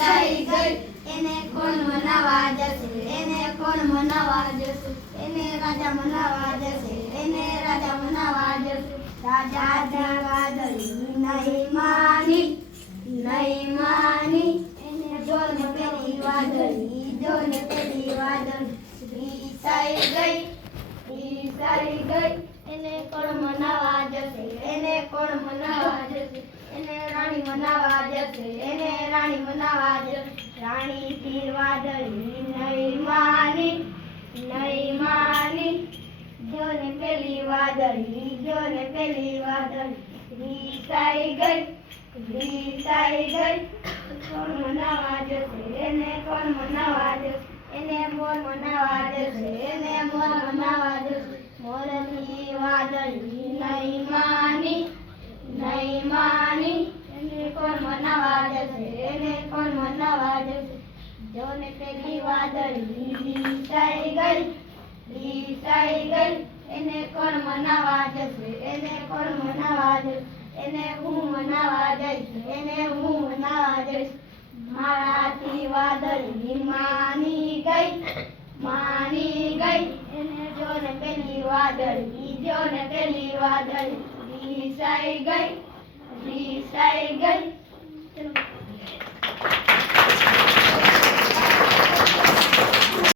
રીસાઈ ગઈ એને કોણ મનાવા જશે એને કોણ મનાવા જશે એને રાજા મનાવા જશે એને રાજા મનાવા જશે રાજા વાદળી નહીં માની એને જોને પેલી વાદળી રીસાઈ ગઈ એને કોણ મનાવા જશે એને કોણ મનાવા જશે એને રાણી મનાવા જશે એને રાણી મનાવા જશે રાણી થી વાદળી નહીં માની જોને પેલી વાદળી રીસાઈ ગઈ કોણ મનાવા જશે એને કોણ મનાવા જશે એને મોર મનાવા જશે એને મોર મનાવા જશે મોરથી વાદળી નહીં માની એને કોણ મનાવા જશે એને કોણ મનાવા જશે જોને પેલી વાદળી રીસાઈ ગઈ એને કોણ મનાવા જશે એને કોણ મનાવા જશે એને હું મનાવા જઈશ એને હું મનાવા જઈશ મારાથી વાદળી માની ગઈ એને જોને પેલી વાદળી રીસાઈ ગઈ